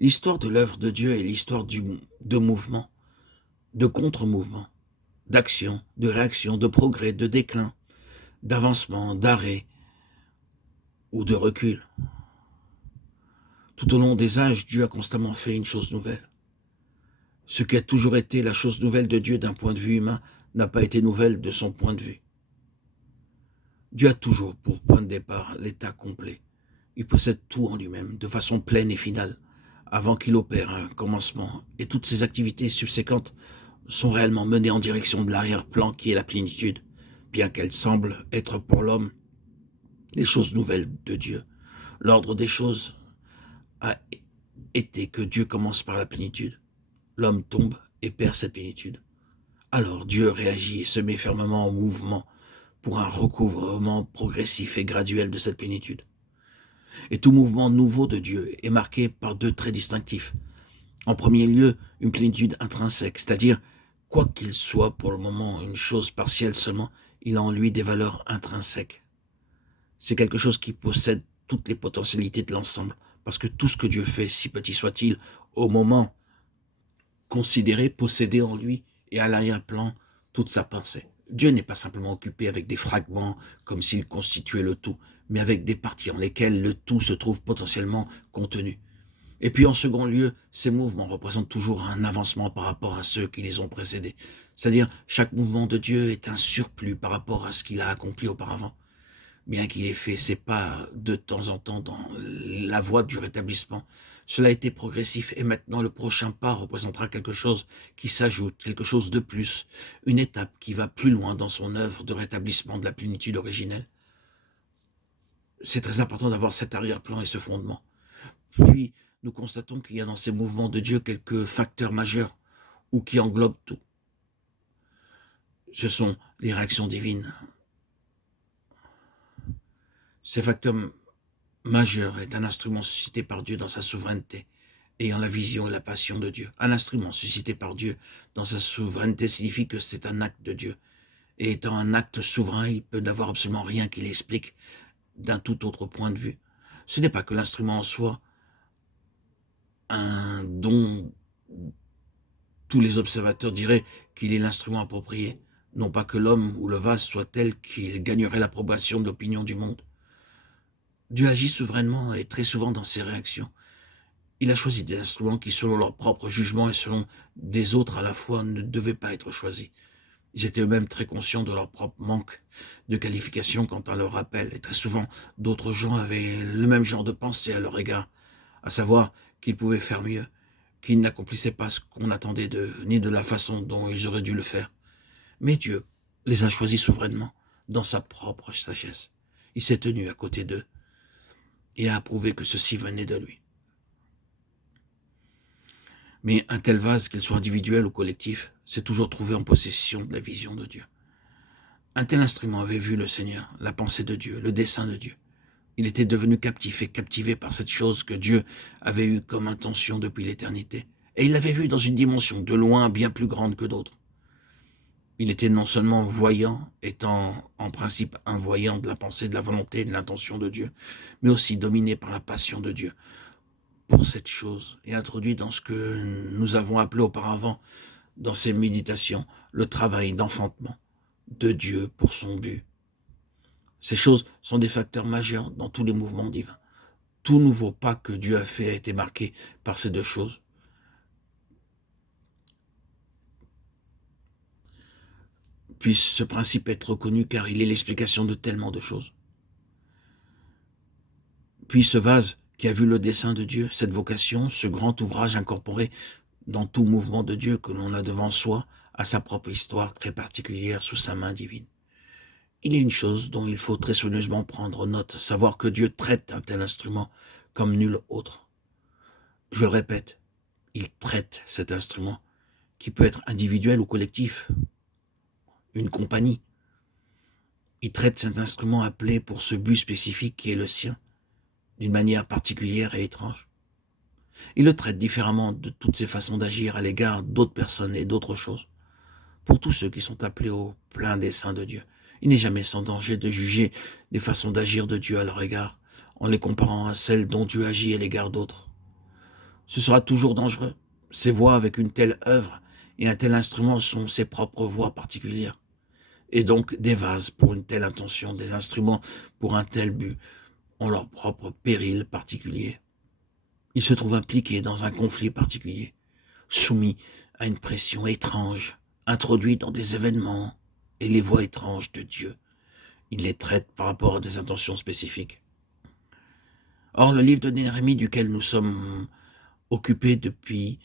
L'histoire de l'œuvre de Dieu est l'histoire de mouvement, de contre-mouvement, d'action, de réaction, de progrès, de déclin, d'avancement, d'arrêt ou de recul. Tout au long des âges, Dieu a constamment fait une chose nouvelle. Ce qui a toujours été la chose nouvelle de Dieu d'un point de vue humain n'a pas été nouvelle de son point de vue. Dieu a toujours pour point de départ l'état complet. Il possède tout en lui-même, de façon pleine et finale, avant qu'il opère un commencement, et toutes ses activités subséquentes sont réellement menées en direction de l'arrière-plan qui est la plénitude, bien qu'elles semblent être pour l'homme les choses nouvelles de Dieu. L'ordre des choses a été que Dieu commence par la plénitude. L'homme tombe et perd cette plénitude. Alors Dieu réagit et se met fermement en mouvement pour un recouvrement progressif et graduel de cette plénitude. Et tout mouvement nouveau de Dieu est marqué par deux traits distinctifs. En premier lieu, une plénitude intrinsèque, c'est-à-dire, quoi qu'il soit pour le moment une chose partielle seulement, il a en lui des valeurs intrinsèques. C'est quelque chose qui possède toutes les potentialités de l'ensemble, parce que tout ce que Dieu fait, si petit soit-il, au moment considéré, possédé en lui et à l'arrière-plan toute sa pensée. Dieu n'est pas simplement occupé avec des fragments comme s'il constituait le tout, mais avec des parties en lesquelles le tout se trouve potentiellement contenu. Et puis en second lieu, ces mouvements représentent toujours un avancement par rapport à ceux qui les ont précédés. C'est-à-dire, chaque mouvement de Dieu est un surplus par rapport à ce qu'il a accompli auparavant. Bien qu'il ait fait ses pas de temps en temps dans la voie du rétablissement, cela a été progressif et maintenant le prochain pas représentera quelque chose qui s'ajoute, quelque chose de plus, une étape qui va plus loin dans son œuvre de rétablissement de la plénitude originelle. C'est très important d'avoir cet arrière-plan et ce fondement. Puis, nous constatons qu'il y a dans ces mouvements de Dieu quelques facteurs majeurs ou qui englobent tout. Ce sont les réactions divines. Ces facteurs majeurs est un instrument suscité par Dieu dans sa souveraineté, ayant la vision et la passion de Dieu. Un instrument suscité par Dieu dans sa souveraineté signifie que c'est un acte de Dieu. Et étant un acte souverain, il peut n'avoir absolument rien qui l'explique d'un tout autre point de vue. Ce n'est pas que l'instrument en soi un don, tous les observateurs diraient qu'il est l'instrument approprié, non pas que l'homme ou le vase soit tel qu'il gagnerait l'approbation de l'opinion du monde. Dieu agit souverainement et très souvent dans ses réactions. Il a choisi des instruments qui, selon leur propre jugement et selon des autres à la fois, ne devaient pas être choisis. Ils étaient eux-mêmes très conscients de leur propre manque de qualification quant à leur appel, et très souvent, d'autres gens avaient le même genre de pensée à leur égard, à savoir qu'ils pouvaient faire mieux, qu'ils n'accomplissaient pas ce qu'on attendait d'eux, ni de la façon dont ils auraient dû le faire. Mais Dieu les a choisis souverainement, dans sa propre sagesse. Il s'est tenu à côté d'eux et a approuvé que ceci venait de lui. Mais un tel vase, qu'il soit individuel ou collectif, s'est toujours trouvé en possession de la vision de Dieu. Un tel instrument avait vu le Seigneur, la pensée de Dieu, le dessein de Dieu. Il était devenu captif et captivé par cette chose que Dieu avait eue comme intention depuis l'éternité. Et il l'avait vue dans une dimension de loin bien plus grande que d'autres. Il était non seulement voyant, étant en principe un voyant de la pensée, de la volonté et de l'intention de Dieu, mais aussi dominé par la passion de Dieu pour cette chose et introduit dans ce que nous avons appelé auparavant, dans ces méditations, le travail d'enfantement de Dieu pour son but. Ces choses sont des facteurs majeurs dans tous les mouvements divins. Tout nouveau pas que Dieu a fait a été marqué par ces deux choses. Puisse ce principe être reconnu car il est l'explication de tellement de choses. Puis ce vase qui a vu le dessein de Dieu, cette vocation, ce grand ouvrage incorporé dans tout mouvement de Dieu que l'on a devant soi, a sa propre histoire très particulière sous sa main divine. Il y a une chose dont il faut très soigneusement prendre note, savoir que Dieu traite un tel instrument comme nul autre. Je le répète, il traite cet instrument, qui peut être individuel ou collectif, une compagnie. Il traite cet instrument appelé pour ce but spécifique qui est le sien, d'une manière particulière et étrange. Il le traite différemment de toutes ses façons d'agir à l'égard d'autres personnes et d'autres choses. Pour tous ceux qui sont appelés au plein dessein de Dieu, il n'est jamais sans danger de juger les façons d'agir de Dieu à leur égard, en les comparant à celles dont Dieu agit à l'égard d'autres. Ce sera toujours dangereux. Ces voix avec une telle œuvre et un tel instrument sont ses propres voix particulières. Et donc des vases pour une telle intention, des instruments pour un tel but, ont leur propre péril particulier. Ils se trouvent impliqués dans un conflit particulier, soumis à une pression étrange, introduits dans des événements et les voies étranges de Dieu. Il les traite par rapport à des intentions spécifiques. Or, le livre de Néhémie, duquel nous sommes occupés depuis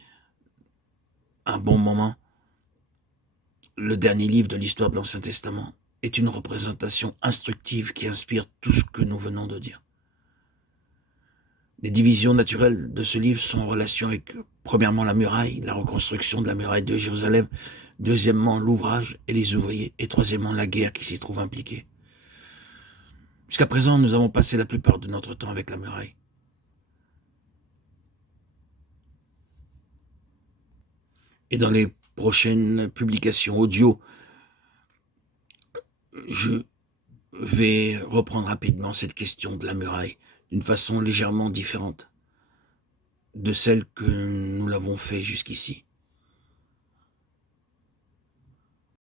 un bon moment, le dernier livre de l'histoire de l'Ancien Testament, est une représentation instructive qui inspire tout ce que nous venons de dire. Les divisions naturelles de ce livre sont en relation avec, premièrement, la muraille, la reconstruction de la muraille de Jérusalem, deuxièmement, l'ouvrage et les ouvriers, et troisièmement, la guerre qui s'y trouve impliquée. Jusqu'à présent, nous avons passé la plupart de notre temps avec la muraille. Et dans les prochaines publications audio, je vais reprendre rapidement cette question de la muraille d'une façon légèrement différente de celle que nous l'avons fait jusqu'ici.